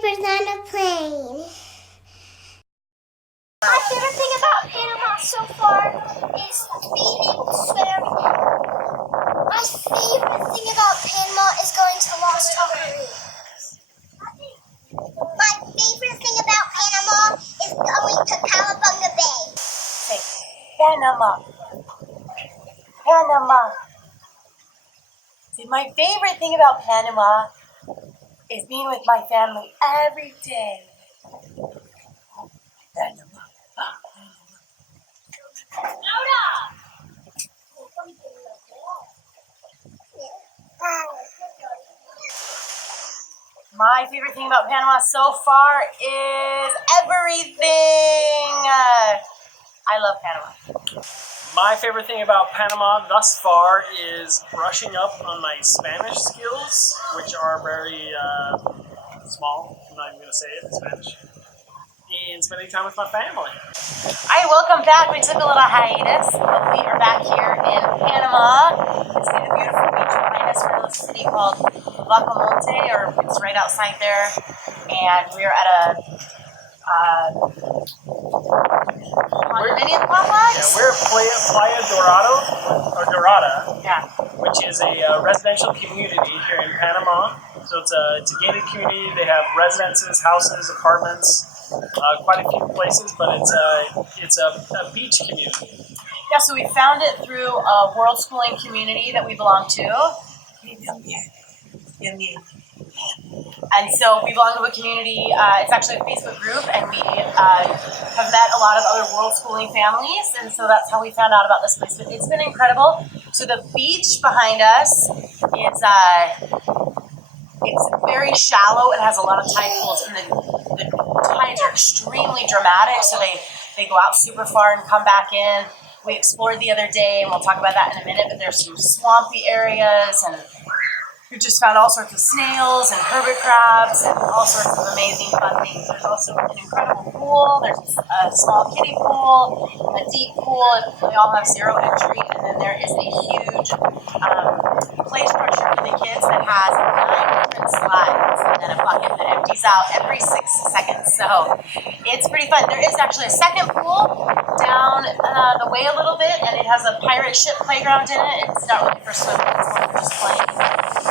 diapers on a plane. My favorite thing about Panama so far is being able to swim. My favorite thing about Panama is going to Lost Taqueria. My favorite thing about Panama is going to Calabunga Bay. Say, Panama. Panama. See, my favorite thing about Panama is being with my family every day. Panama. My favorite thing about Panama so far is everything. I love Panama. My favorite thing about Panama thus far is brushing up on my Spanish skills, which are very small. I'm not even going to say it in Spanish. And spending time with my family. Alright, welcome back. We took a little hiatus, but we are back here in Panama. You can see the beautiful beach behind us. We're in a city called Vacamonte, or it's right outside there. And we're at a condominium complex. Yeah, we're at Playa Dorada, Yeah. which is a residential community here in Panama. So it's a gated community. They have residences, houses, apartments, quite a few places, but it's a beach community. Yeah, so we found it through a world schooling community that we belong to. And so we belong to a community, it's actually a Facebook group, and we have met a lot of other world schooling families, and so that's how we found out about this place. But it's been incredible. So the beach behind us is it's very shallow. It has a lot of tide pools, and the tides are extremely dramatic, so they go out super far and come back in. We explored the other day, and we'll talk about that in a minute, but there's some swampy areas, and we just found all sorts of snails and hermit crabs and all sorts of amazing fun things. There's also an incredible pool. There's a small kiddie pool, a deep pool. They all have zero entry. And then there is a huge play structure for the kids that has 9 different slides and then a bucket that empties out every 6 seconds. So it's pretty fun. There is actually a second pool down the way a little bit, and it has a pirate ship playground in it. It's not really for swimming. It's more for just playing.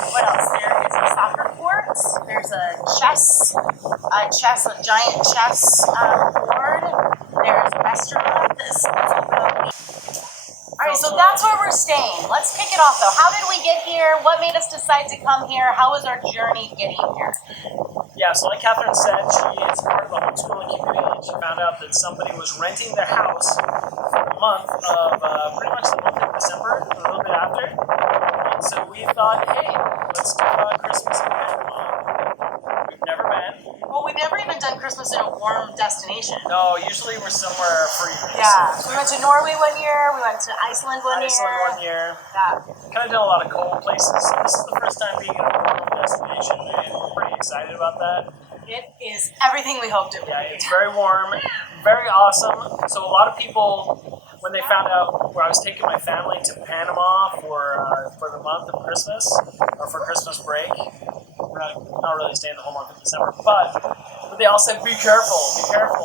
What else? There is a soccer court. There's a giant chess board. There's a restaurant that's open. Alright, so that's where we're staying. Let's kick it off though. How did we get here? What made us decide to come here? How was our journey getting here? Yeah, so like Catherine said, she is part of a homeschooling community, and she found out that somebody was renting their house for the month of, pretty much the month of December, a little bit after. And so we thought, hey, let's do Christmas in Panama. We've never been. Well, we've never even done Christmas in a warm destination. No, usually we're somewhere freezing. Yeah, so we went to Norway one year, we went to Iceland one year. One year. Yeah. Kind of done a lot of cold places. So this is the first time being in a warm destination, and we're pretty excited about that. It is everything we hoped it would be. Yeah, it's very warm, very awesome. So a lot of people, when they found out where I was taking my family to Panama for the month of Christmas, or for Christmas break, we're not really staying the whole month of December, but they all said, be careful,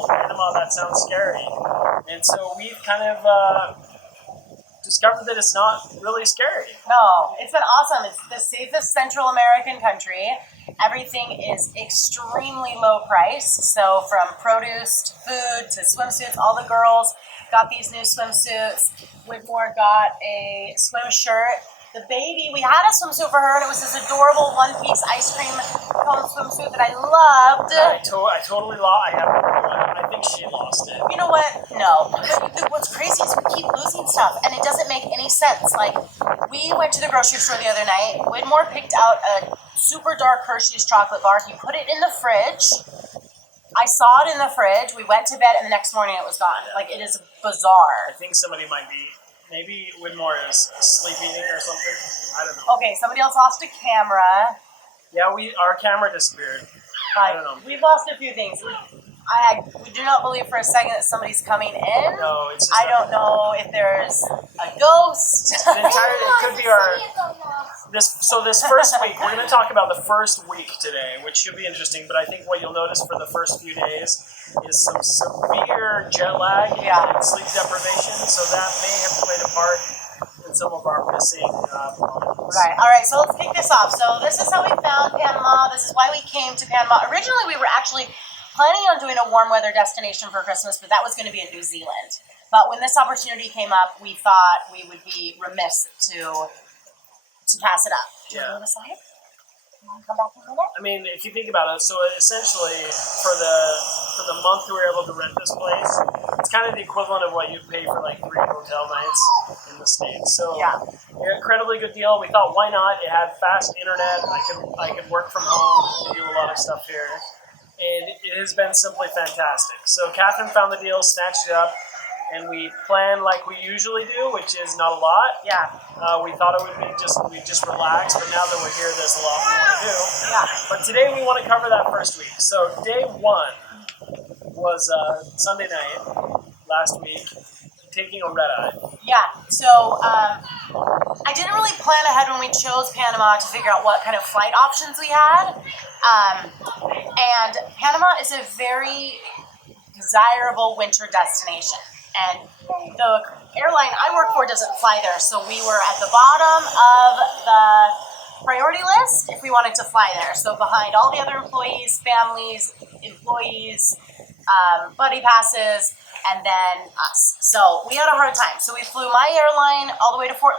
Panama, that sounds scary. And so we've kind of discovered that it's not really scary. No, it's been awesome. It's the safest Central American country. Everything is extremely low price. So from produce to food to swimsuits, all the girls got these new swimsuits. Whitmore got a swim shirt. The baby, we had a swimsuit for her, and it was this adorable one-piece ice cream cone swimsuit that I loved. I totally lost. I think she lost it. You know what? No. But what's crazy is we keep losing stuff, and it doesn't make any sense. Like, we went to the grocery store the other night. Whitmore picked out a super dark Hershey's chocolate bar. He put it in the fridge. I saw it in the fridge. We went to bed, and the next morning it was gone. Like, it is bizarre. I think somebody might be. Maybe Whitmore is sleep eating or something. I don't know. Okay, somebody else lost a camera. Yeah, our camera disappeared. I don't know. We've lost a few things. We do not believe for a second that somebody's coming in. No, it's just I don't know if there's a ghost. It could be our This first week, we're going to talk about the first week today, which should be interesting. But I think what you'll notice for the first few days is some severe jet lag and sleep deprivation. So that may have played a part in some of our missing belongings. Right. All right. So let's kick this off. So this is how we found Panama. This is why we came to Panama. Originally, we were actually planning on doing a warm weather destination for Christmas, but that was going to be in New Zealand. But when this opportunity came up, we thought we would be remiss to pass it up. Do you want to decide? You want to come back in a minute? I mean, if you think about it, so essentially for the month we were able to rent this place, it's kind of the equivalent of what you'd pay for like 3 hotel nights in the States. So incredibly good deal. We thought, why not? It had fast internet. I could work from home and do a lot of stuff here. And it has been simply fantastic. So Catherine found the deal, snatched it up, and we planned like we usually do, which is not a lot. Yeah. We thought it would be we'd just relax, but now that we're here, there's a lot we want to do. Yeah. But today we want to cover that first week. So day 1 was Sunday night last week, taking a red eye. Yeah. So I didn't really plan ahead when we chose Panama to figure out what kind of flight options we had. And Panama is a very desirable winter destination. And the airline I work for doesn't fly there, so we were at the bottom of the priority list if we wanted to fly there. So behind all the other employees, families, buddy passes, and then us. So we had a hard time. So we flew my airline all the way to Fort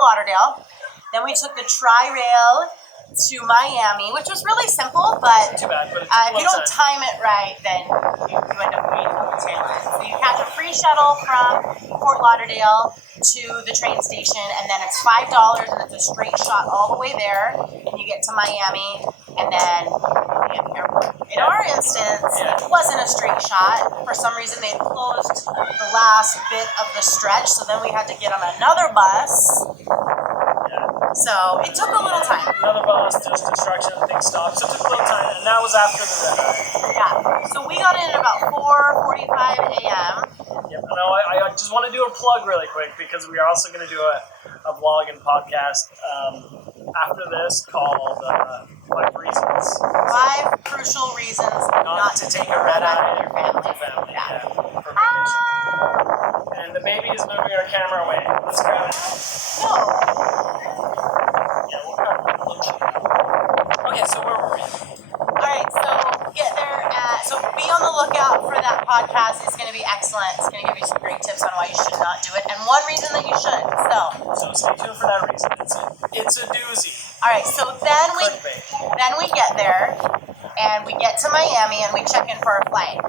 Lauderdale. Then we took the Tri-Rail to Miami, which was really simple, but Too bad, but if you don't time it right, then you end up waiting on the tail end. So you catch a free shuttle from Fort Lauderdale to the train station, and then it's $5, and it's a straight shot all the way there, and you get to Miami, and then you get the airport. In our instance, it wasn't a straight shot. For some reason, they closed the last bit of the stretch, so then we had to get on another bus. So it took a little time. Another bus, just distraction, things stopped. So it took a little time, and that was after the red eye. Yeah. So we got in at about 4:45 a.m. Yep. No, I just want to do a plug really quick because we are also going to do a vlog and podcast after this called 5 Reasons. 5 crucial reasons not to take a red eye with your family. Yeah. For vacation. And the baby is moving our camera away. Let's grab it. No. Yeah, we'll grab it. Okay, so where were we? Alright, so get there so be on the lookout for that podcast. It's going to be excellent. It's going to give you some great tips on why you should not do it, and one reason that you should. So stay tuned for that reason. It's a doozy. Alright, so then we get there, and we get to Miami, and we check in for our flight.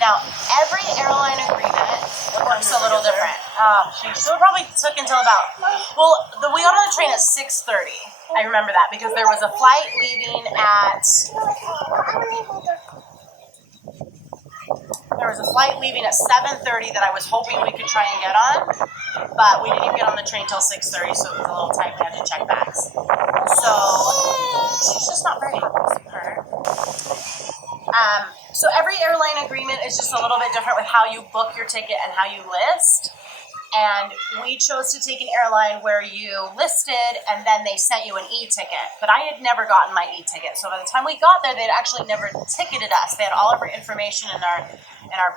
Now, every airline agreement works a little different. So it probably took until about, we got on the train at 6:30. I remember that because there was a flight leaving at 7:30 that I was hoping we could try and get on, but we didn't even get on the train till 6:30, so it was a little tight. We had to check bags. So she's just not very happy with her. So every airline agreement is just a little bit different with how you book your ticket and how you list. And we chose to take an airline where you listed and then they sent you an e-ticket. But I had never gotten my e-ticket. So by the time we got there, they'd actually never ticketed us. They had all of our information in our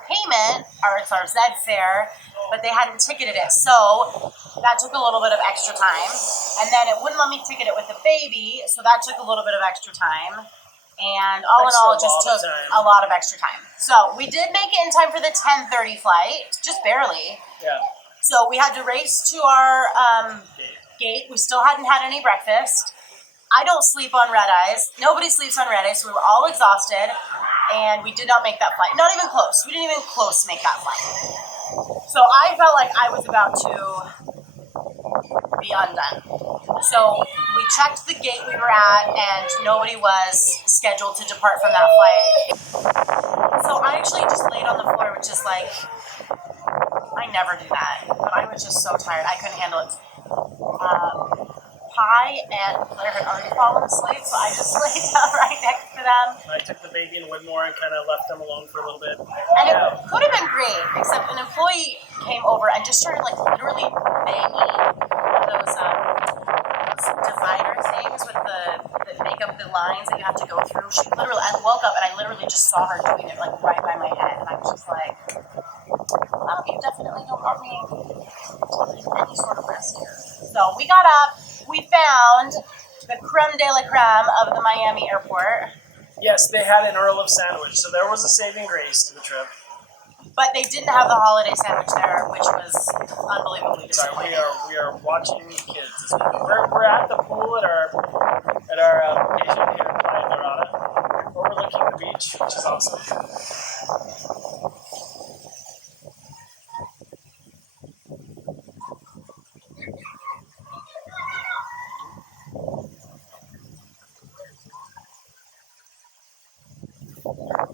payment, it's our Z fare, but they hadn't ticketed it. So that took a little bit of extra time. And then it wouldn't let me ticket it with the baby, so that took a little bit of extra time. And all in all, it just took a lot of extra time. So we did make it in time for the 10:30 flight, just barely. Yeah. So we had to race to our gate. We still hadn't had any breakfast. I don't sleep on red eyes. Nobody sleeps on red eyes, so we were all exhausted. And we did not make that flight. Not even close. We didn't even close make that flight. So I felt like I was about to be undone. So we checked the gate we were at, and nobody was scheduled to depart from that flight. So I actually just laid on the floor, which is like, I never do that, but I was just so tired. I couldn't handle it. Pie and Claire had already fallen asleep, so I just laid down right next to them. I took the baby in Whitmore and kind of left them alone for a little bit. And it could have been great, except an employee came over and just started like literally banging those have to go through. She literally, I woke up and I literally just saw her doing it like right by my head, and I was just like, "Oh, you definitely don't want me taking any sort of risk here." So we got up. We found the creme de la creme of the Miami airport. Yes, they had an Earl of sandwich, so there was a saving grace to the trip. But they didn't have the holiday sandwich there, which was unbelievably Sorry, disappointing. we are watching kids. We're at the pool at our location here in Playa Dorada, overlooking the beach, which is awesome.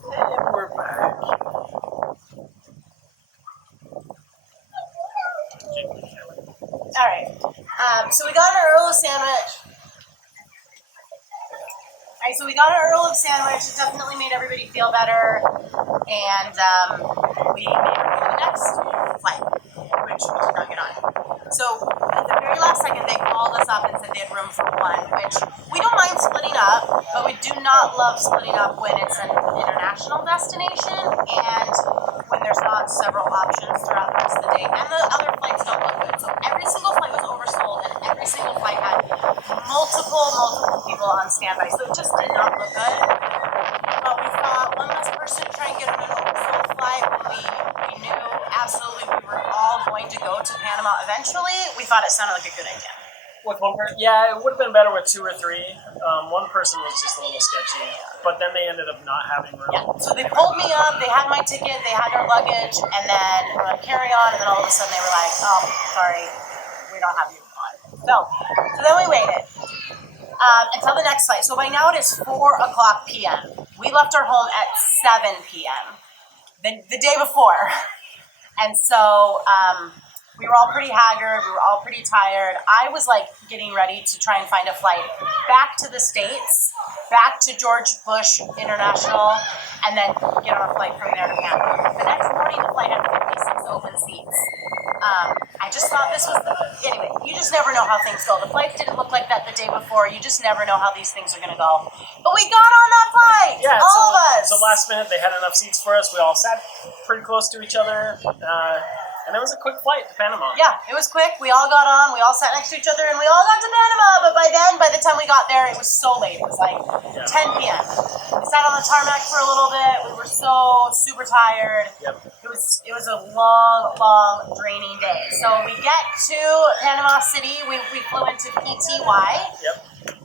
And we're back. All right. So we got an Earl of sandwich. All right, so we got an Earl of sandwich. It definitely made everybody feel better, and we made it to the next flight, which we did not get on. So at the very last second, they called us up and said they had room for one, which we don't mind splitting up, but we do not love splitting up when it's an international destination and when there's not several options throughout the rest of the day, and the other flights don't look good. So every single flight was oversold, and every single flight had multiple people on standby, so it just did not look good. But we thought one less person try and get on an oversold flight when we knew absolutely we were all going to go to Panama eventually. We thought it sounded like a good idea. With one person, yeah, it would have been better with two or three. One person was just a little sketchy, but then they ended up not having room. Yeah. So they pulled me up, they had my ticket, they had their luggage, and then carry on, and then all of a sudden they were like, "Oh, sorry, we don't have you on." So then we waited until the next flight. So by now it is 4:00 p.m. We left our home at 7 p.m. the day before, and so we were all pretty haggard. We were all pretty tired. I was like getting ready to try and find a flight back to the States, back to George Bush International, and then get on a flight from there to Panama. The next morning, the flight had 56 open seats. I just thought this was anyway, you just never know how things go. The flights didn't look like that the day before. You just never know how these things are going to go. But we got on that flight, Yeah, all of us. So last minute they had enough seats for us. We all sat pretty close to each other, and it was a quick flight to Panama. Yeah, it was quick. We all got on. We all sat next to each other, and we all got to Panama. But by the time we got there, it was so late. It was like 10 p.m. We sat on the tarmac for a little bit. We were so super tired. Yep. It was a long, draining day. So we get to Panama City. We flew into PTY. Yep.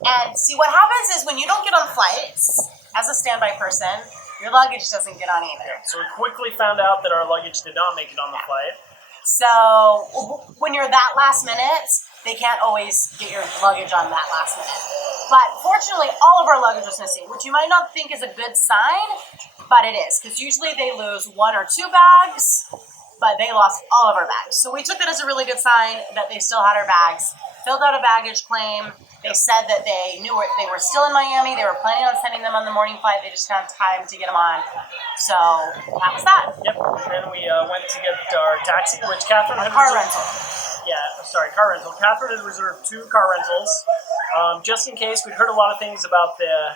And see, what happens is when you don't get on flights as a standby person, your luggage doesn't get on either. So we quickly found out that our luggage did not make it on the flight. So when you're that last minute, they can't always get your luggage on that last minute. But fortunately, all of our luggage was missing, which you might not think is a good sign, but it is, because usually they lose one or two bags, but they lost all of our bags. So we took it as a really good sign that they still had our bags, filled out a baggage claim. They said that they knew they were still in Miami. They were planning on sending them on the morning flight. They just didn't have time to get them on. So that was that. Yep. And then we went to get our taxi, which Catherine had Car reserved. rental. Car rental. Catherine had reserved 2 car rentals, just in case. We'd heard a lot of things about the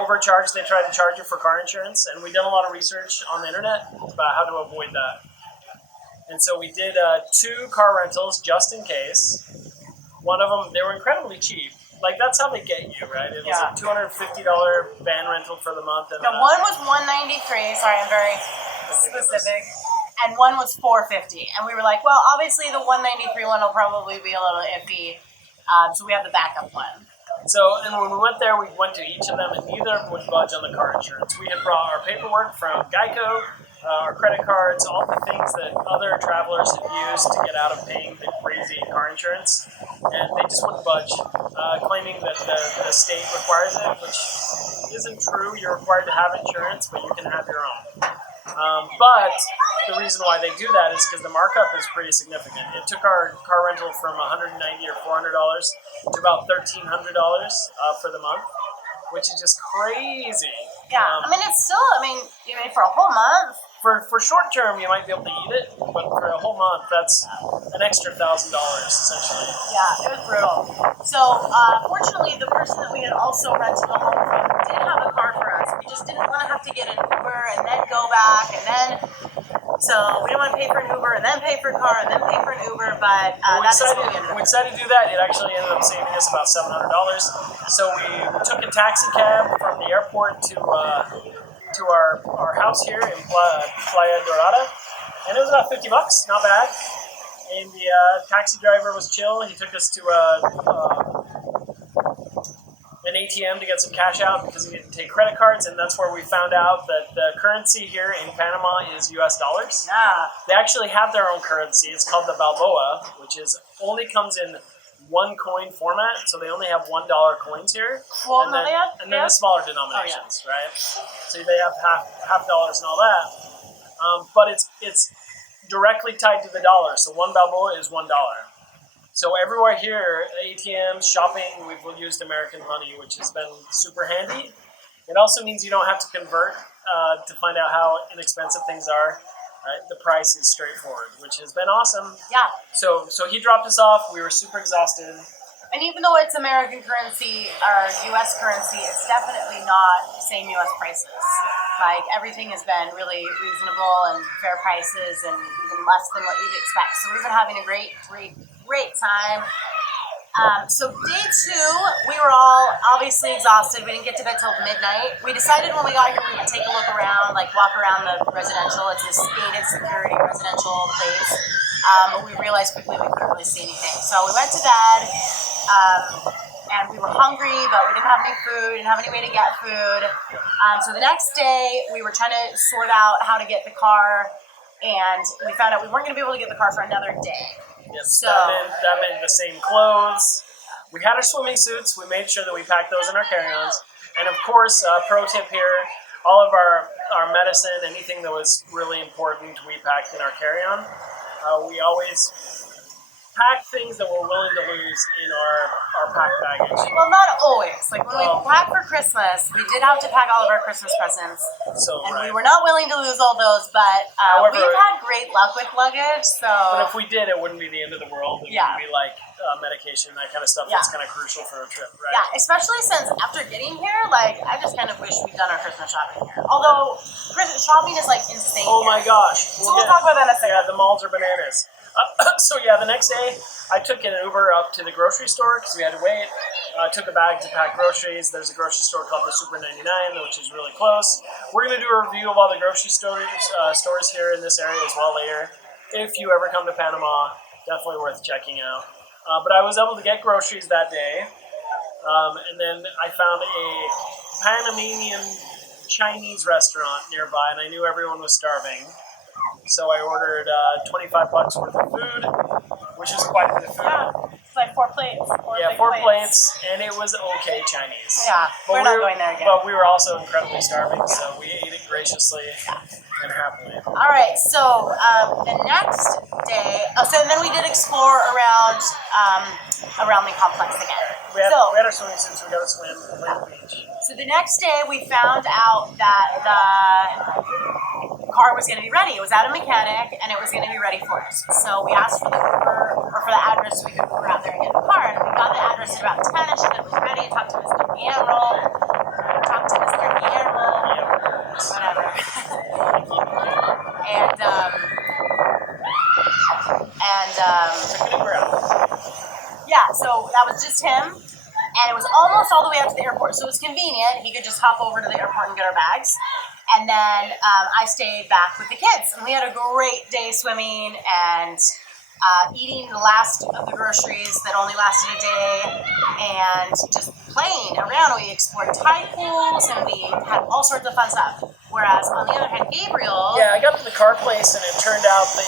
overcharge they tried to charge you for car insurance, and we'd done a lot of research on the internet about how to avoid that. And so we did 2 car rentals just in case. One of them, they were incredibly cheap. Like, that's how they get you, right? It was a $250 van rental for the month. And one was $193. Sorry, I'm very specific. And one was $450. And we were like, well, obviously the $193 one will probably be a little iffy. So we have the backup one. So, and when we went there, we went to each of them, and neither of them would budge on the car insurance. We had brought our paperwork from Geico, our credit cards, all the things that other travelers had used to get out of paying the crazy car insurance, and they just wouldn't budge, claiming that the state requires it, which isn't true. You're required to have insurance, but you can have your own. But the reason why they do that is because the markup is pretty significant. It took our car rental from $190 or $400 to about $1,300 for the month, which is just crazy. Yeah, I mean, it's still, for a whole month, For short term, you might be able to eat it, but for a whole month, that's an extra $1,000 essentially. Yeah, it was brutal. So, fortunately, the person that we had also rented the home from did have a car for us. We just didn't want to have to get an Uber and then go back and then. So we didn't want to pay for an Uber and then pay for a car and then pay for an Uber, but We that's decided, what we ended up. we decided to do that. It actually ended up saving us about $700. So we took a taxi cab from the airport to our house here in Playa Dorada, and it was about $50, not bad. And the taxi driver was chill. He took us to an ATM to get some cash out because he didn't take credit cards, and that's where we found out that the currency here in Panama is US dollars. Yeah. They actually have their own currency. It's called the Balboa, which is only comes in one coin format, so they only have $1 coins here. Well, and no, then, they have- and they then have- the smaller denominations, right? So they have half dollars and all that. But it's directly tied to the dollar. So one Balboa is $1. So everywhere here, ATMs, shopping, we've used American money, which has been super handy. It also means you don't have to convert to find out how inexpensive things are. The price is straightforward, which has been awesome. Yeah. So he dropped us off. We were super exhausted. And even though it's American currency or U.S. currency, it's definitely not same U.S. prices. Like, everything has been really reasonable and fair prices and even less than what you'd expect. So we've been having a great time. So day 2, we were all obviously exhausted. We didn't get to bed till midnight. We decided when we got here we would take a look around, like walk around the residential. It's this gated security residential place. But we realized quickly we couldn't really see anything. So we went to bed, and we were hungry, but we didn't have any food, didn't have any way to get food. So the next day we were trying to sort out how to get the car, and we found out we weren't going to be able to get the car for another day. Yes, So that meant the same clothes. We had our swimming suits. We made sure that we packed those in our carry-ons. And of course, pro tip here, all of our medicine, anything that was really important, we packed in our carry-on. We always pack things that we're willing to lose in our pack baggage. well, not always. Like when we packed for Christmas, we did have to pack all of our Christmas presents, So, and we right. were not willing to lose all those. But However- we've had great luck with luggage, so But if we did, it wouldn't be the end of the world. It Yeah. would be like medication, that kind of stuff Yeah. that's kind of crucial for a trip, right? yeah, especially since after getting here, like I just kind of wish we'd done our Christmas shopping here. Although Christmas shopping is like insane. Oh here. my gosh. So we'll talk about that in a second. Yeah, the malls are bananas. So yeah, the next day I took an Uber up to the grocery store because we had to wait. Took a bag to pack groceries. There's a grocery store called the Super 99, which is really close. We're going to do a review of all the grocery stores here in this area as well later. If you ever come to Panama, definitely worth checking out. But I was able to get groceries that day. And then I found a Panamanian Chinese restaurant nearby, and I knew everyone was starving. So I ordered $25 worth of food, which is quite a bit of food. Yeah, it's like 4 plates. Yeah, 4 plates, and it was okay Chinese. Yeah, But we're not going there again. But we were also incredibly starving, so we ate it graciously and happily. All right, so the next day, so then we did explore around the complex again. We had So- our swimming suits, we got to swim, play on the beach. So the next day, we found out that the car was going to be ready. It was at a mechanic, and it was going to be ready for us. So we asked for the Uber, or for the address so we could Uber out there and get the car. And we got the address at about 10, and she said it was ready. Talked to Mr. Guillermo. Whatever. Took an Uber out. Yeah, so that was just him. And it was almost all the way up to the airport. So it was convenient. He could just hop over to the airport and get our bags. And then I stayed back with the kids. And we had a great day swimming and eating the last of the groceries that only lasted a day. And just playing around. We explored tide pools and we had all sorts of fun stuff. Whereas on the other hand, Gabriel... Yeah, I got to the car place and it turned out the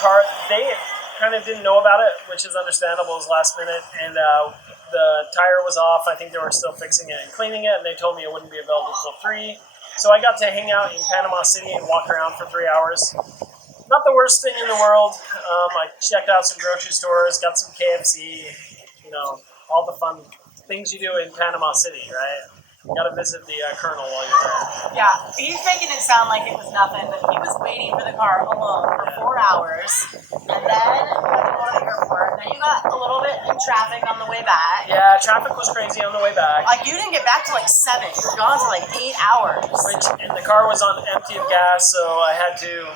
car, they kind of didn't know about it, which is understandable. It was last minute. And the tire was off. I think they were still fixing it and cleaning it, and they told me it wouldn't be available until 3. So I got to hang out in Panama City and walk around for 3 hours. Not the worst thing in the world. I checked out some grocery stores, got some KFC, all the fun things you do in Panama City, right? Gotta visit the colonel while you're there. Yeah, he's making it sound like it was nothing, but he was waiting for the car alone for 4 hours, and then you had to go to the airport. Then you got a little bit in traffic on the way back. Yeah, traffic was crazy on the way back. Like, you didn't get back to like 7. You were gone for like 8 hours. And the car was on empty of gas, so I had to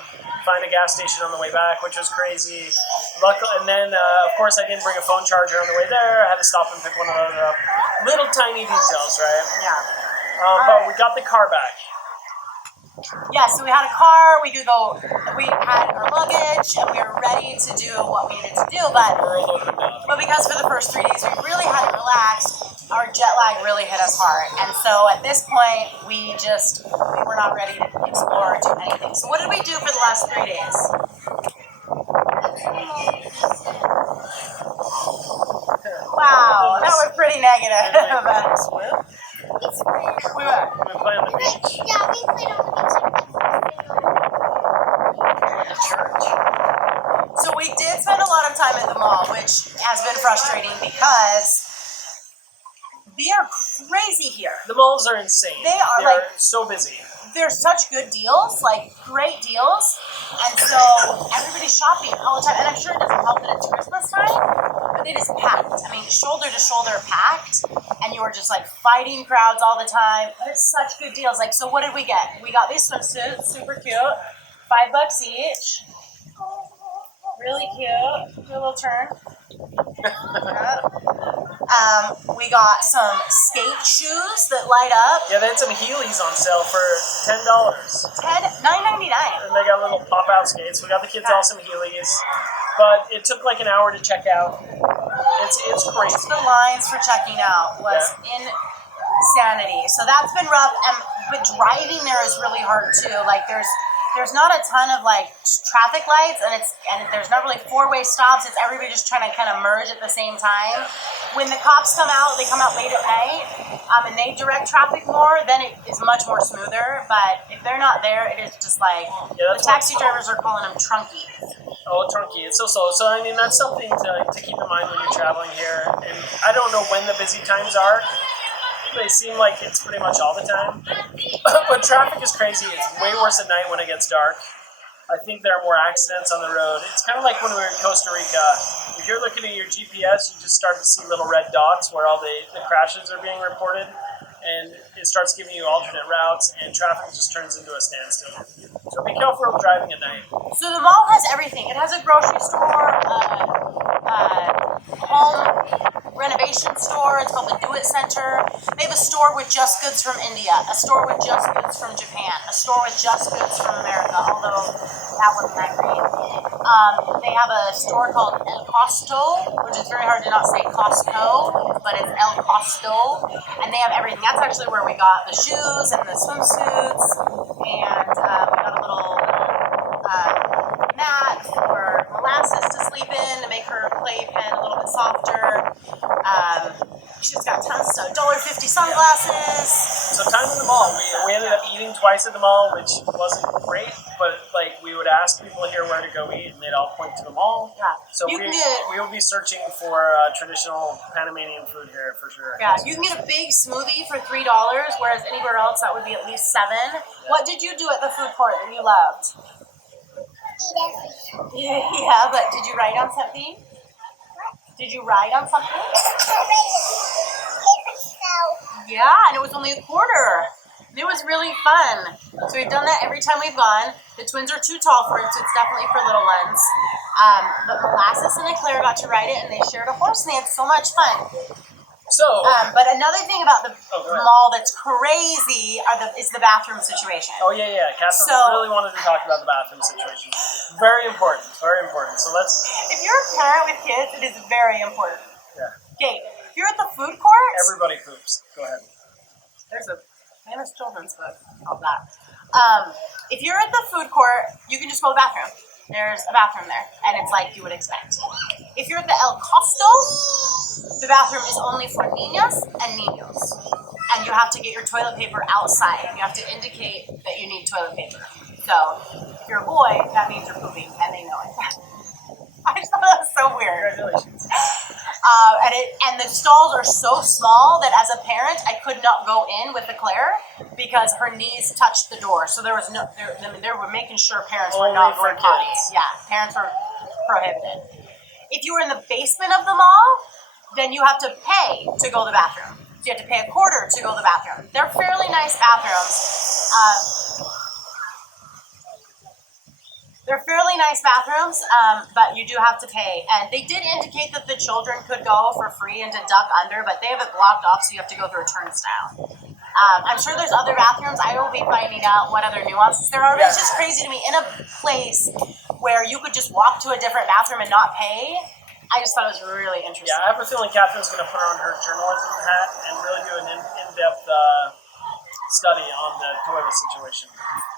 find a gas station on the way back, which was crazy. And then, of course, I didn't bring a phone charger on the way there. I had to stop and pick one another up. Little tiny details, right? Yeah. But we got the car back. Yeah, so we had a car, we had our luggage, and we were ready to do what we needed to do, but because for the first 3 days we really hadn't relaxed, our jet lag really hit us hard. And so at this point, we were not ready to explore or do anything. So what did we do for the last 3 days? Wow, that was pretty negative. We play on the beach. Yeah, we played on the beach. The church. So we did spend a lot of time at the mall, which has been frustrating because they are crazy here. The malls are insane. They're so busy. There's such good deals, like great deals, and so everybody's shopping all the time. And I'm sure it doesn't help that it's Christmas time, but it is packed. I mean, shoulder to shoulder packed, and you are just like fighting crowds all the time. But it's such good deals. Like, so what did we get? We got these swimsuits, super cute, $5 each. Really cute. Do a little turn. We got some skate shoes that light up. Yeah, they had some Heelys on sale for $10. $9.99. And they got little pop-out skates. We got the kids all some Heelys. But it took like an hour to check out. It's crazy. The lines for checking out was insanity. So that's been rough. But driving there is really hard too. Like there's not a ton of like traffic lights, and there's not really four-way stops. It's everybody just trying to kind of merge at the same time. When the cops come out, they come out late at night, and they direct traffic more. Then it is much more smoother. But if they're not there, it is just like the taxi drivers are calling them trunky. Oh, trunky. It's so slow. So I mean, that's something to keep in mind when you're traveling here. And I don't know when the busy times are. They seem like it's pretty much all the time. But traffic is crazy. It's way worse at night when it gets dark. I think there are more accidents on the road. It's kind of like when we were in Costa Rica. If you're looking at your GPS, you just start to see little red dots where all the crashes are being reported. And it starts giving you alternate routes, and traffic just turns into a standstill. So be careful driving at night. So the mall has everything. It has a grocery store, home renovation store. It's called the Do It Center. They have a store with just goods from India, a store with just goods from Japan, a store with just goods from America, although that wasn't that great. They have a store called El Costo, which is very hard to not say Costco, but it's El Costo, and they have everything. That's actually where we got the shoes and the swimsuits, and we got a little mat for Molasses to sleep in to make her playpen a little bit softer. She's got tons of stuff. $1.50 sunglasses. So time in the mall. We ended up eating twice at the mall, which wasn't great, but like we would ask people here where to go eat, and they'd all point to the mall. Yeah. So we will be searching for traditional Panamanian food here for sure. Yeah, you can get a big smoothie for $3, whereas anywhere else that would be at least $7. Yeah. What did you do at the food court that you loved? Yeah, but did you write on something? Did you write on something? Yeah, and it was only $0.25. It was really fun. So we've done that every time we've gone. The twins are too tall for it, so it's definitely for little ones. But Molasses and Eclair got to ride it, and they shared a horse, and they had so much fun. So, but another thing about the mall that's crazy is the bathroom situation. Oh yeah. Catherine really wanted to talk about the bathroom situation. Very important. So let's. If you're a parent with kids, it is very important. Yeah. Okay, if you're at the food court, everybody poops. Go ahead. There's a famous children's book called that. If you're at the food court, you can just go to the bathroom. There's a bathroom there, and it's like you would expect. If you're at the El Costo, the bathroom is only for niñas and niños. And you have to get your toilet paper outside. You have to indicate that you need toilet paper. So, if you're a boy, that means you're pooping, and they know it. I just thought that was so weird. Congratulations. And the stalls are so small that as a parent, I could not go in with Claire because her knees touched the door. So there was no, they were making sure parents were not for going potty. kids. Yeah, parents were prohibited. If you were in the basement of the mall, then you have to pay to go to the bathroom. So you have to pay $0.25 to go to the bathroom. They're fairly nice bathrooms. They're fairly nice bathrooms, but you do have to pay. And they did indicate that the children could go for free and to duck under, but they have it blocked off, so you have to go through a turnstile. I'm sure there's other bathrooms. I will be finding out what other nuances there are. But it's just crazy to me. In a place where you could just walk to a different bathroom and not pay, I just thought it was really interesting. Yeah, I have a feeling Catherine's going to put on her journalism hat and really do an in-depth study on the toilet situation.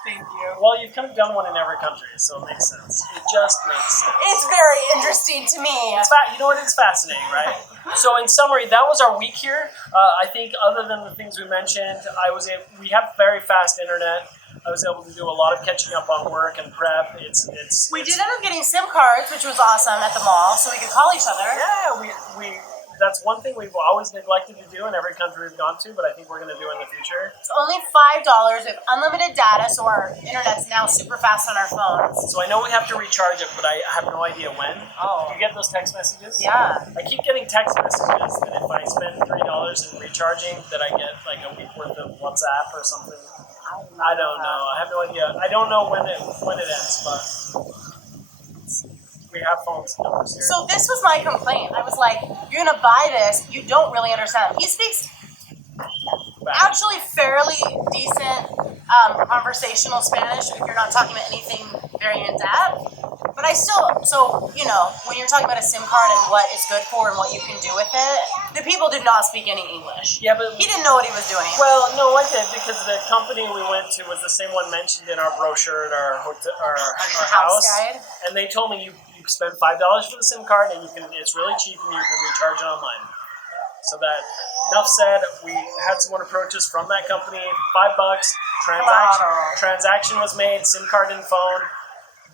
Thank you. Well, you've kind of done one in every country, so it makes sense. It just makes sense. It's very interesting to me. You know what? It's fascinating, right? So, in summary, that was our week here. I think, other than the things we mentioned, we have very fast internet. I was able to do a lot of catching up on work and prep. We did end up getting SIM cards, which was awesome at the mall, so we could call each other. Yeah, that's one thing we've always neglected to do in every country we've gone to, but I think we're going to do in the future. It's only $5. We have unlimited data, so our internet's now super fast on our phones. So I know we have to recharge it, but I have no idea when. Oh. Do you get those text messages? Yeah. I keep getting text messages that if I spend $3 in recharging, that I get like a week worth of WhatsApp or something. I don't know. I have no idea. I don't know when it ends, but we have phones numbers here. So this was my complaint. I was like, you're going to buy this. You don't really understand. He speaks actually fairly decent conversational Spanish if you're not talking about anything very in-depth. But I still, when you're talking about a SIM card and what it's good for and what you can do with it, the people did not speak any English. Yeah, but he didn't know what he was doing. Well, no, I did, because the company we went to was the same one mentioned in our brochure at our house guide. And they told me you spend $5 for the SIM card and it's really cheap and you can recharge it online. So that, enough said, we had someone approach us from that company, $5, transaction was made, SIM card and phone,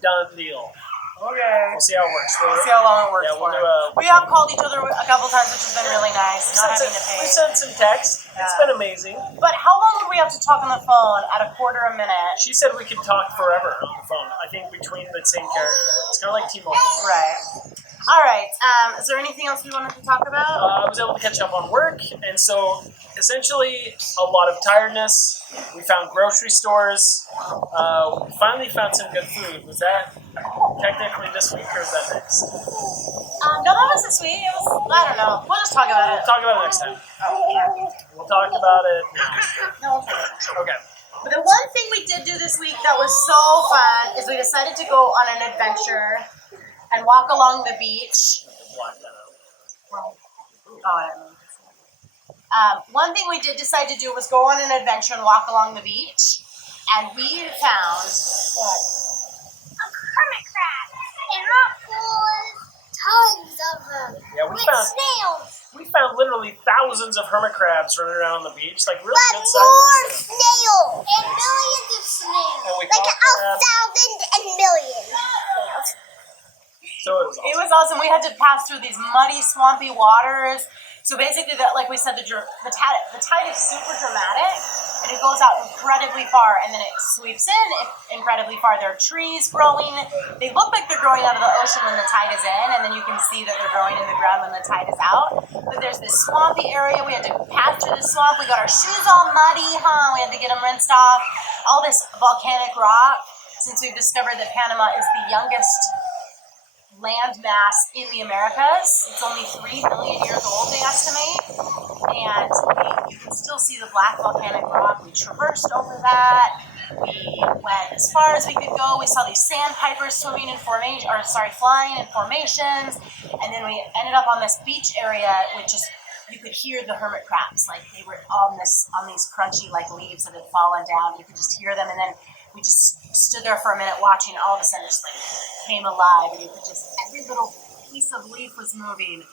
done deal. Okay. We'll see how it works. We'll see how long it works for. We have called each other a couple times, which has been really nice, not having to pay. We sent some text. Yeah. It's been amazing. But how long would we have to talk on the phone? At a quarter a minute? She said we could talk forever on the phone, I think, between the same carrier. It's kind of like T-Mobile. Right. All right. Is there anything else we wanted to talk about? I was able to catch up on work, and so essentially a lot of tiredness. We found grocery stores. We finally found some good food. Was that technically this week, or is that next? No, that was this week. It was, I don't know. We'll just talk about it. We'll talk about it next time. We'll talk about it now. No, okay. Okay. But the one thing we did do this week that was so fun is we decided to go on an adventure and walk along the beach. One thing we did decide to do was go on an adventure and walk along the beach, and we found a hermit crab in rock pools, tons of them. Yeah, with snails. We found literally thousands of hermit crabs running around on the beach, like really but good more sizes. snails and millions of snails, like 1,000 and million snails. So it was awesome. We had to pass through these muddy, swampy waters. So basically, like we said, the tide is super dramatic, and it goes out incredibly far, and then it sweeps in incredibly far. There are trees growing. They look like they're growing out of the ocean when the tide is in, and then you can see that they're growing in the ground when the tide is out. But there's this swampy area. We had to pass through the swamp. We got our shoes all muddy, We had to get them rinsed off. All this volcanic rock, since we've discovered that Panama is the youngest land mass in the Americas. It's only 3 million years old, they estimate. And you can still see the black volcanic rock. We traversed over that. We went as far as we could go. We saw these sandpipers flying in formations. And then we ended up on this beach area, which is, you could hear the hermit crabs. Like they were on these crunchy like leaves that had fallen down. You could just hear them, and then we just stood there for a minute watching. All of a sudden, just like came alive, and you could just every little piece of leaf was moving.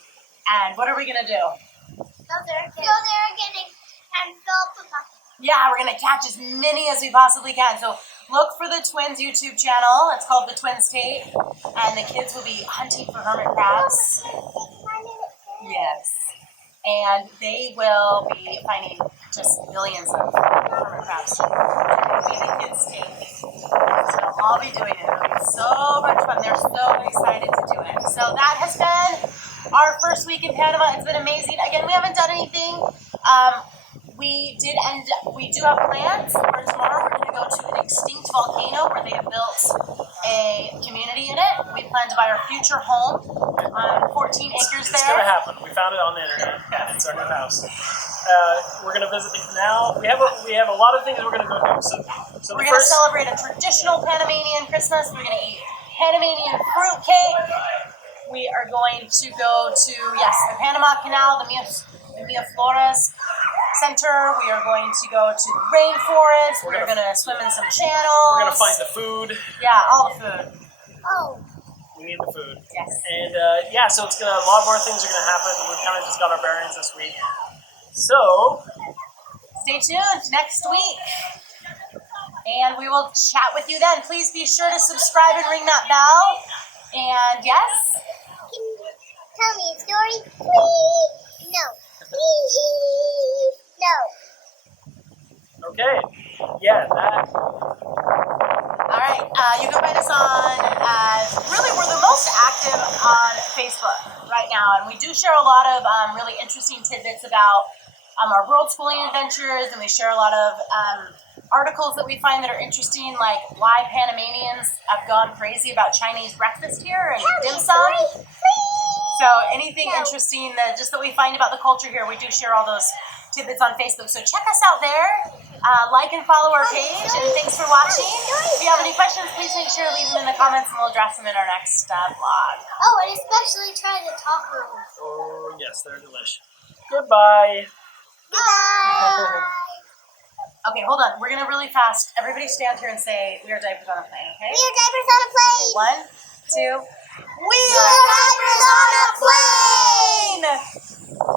And what are we gonna do? Go there again and fill up the bucket. Yeah, we're gonna catch as many as we possibly can. So look for the Twins YouTube channel. It's called the Twins Tape, and the kids will be hunting for hermit crabs. Yeah. and they will be finding just millions of hermit crabs. It'll be the kids' take. So I'll be doing it. It'll be so much fun. They're so excited to do it. So that has been our first week in Panama. It's been amazing. Again, we haven't done anything. We do have plans for tomorrow. We're going to go to an extinct volcano where they have built a community in it. We plan to buy our future home on 14 acres It's there. going to happen. We found it on the internet. Yeah, it's our new house. We're going to visit the canal. We have a lot of things we're going to go do. So We're going to celebrate a traditional Panamanian Christmas. We're going to eat Panamanian fruit cake. We are going to go to, yes, the Panama Canal, the Mia Flores Center. We are going to go to the rainforest. We're going to swim in some channels. We're going to find the food. Yeah, all the food. Oh. We need the food. Yes. And so it's gonna. A lot more things are gonna happen. We've kind of just got our bearings this week. So Stay tuned next week. And we will chat with you then. Please be sure to subscribe and ring that bell. And yes? Can you tell me a story? Please. No. Please. No. okay, yeah, that. All right. You can find us on, really, we're the most active on Facebook right now. And we do share a lot of really interesting tidbits about our world schooling adventures. And we share a lot of articles that we find that are interesting, like why Panamanians have gone crazy about Chinese breakfast here and dim sum. So anything interesting that we find about the culture here, we do share all those tidbits on Facebook. So check us out there. Like and follow our page. And thanks for watching. If you have any questions, please make sure to leave them in the comments and we'll address them in our next vlog. Oh, and especially try the tacos. Oh yes, they're delicious. Goodbye. Bye. Okay, hold on. We're going to really fast. Everybody stand here and say, "We are diapers on a plane," okay? We are diapers on a plane. Okay, 1, 2. We are diapers on a plane.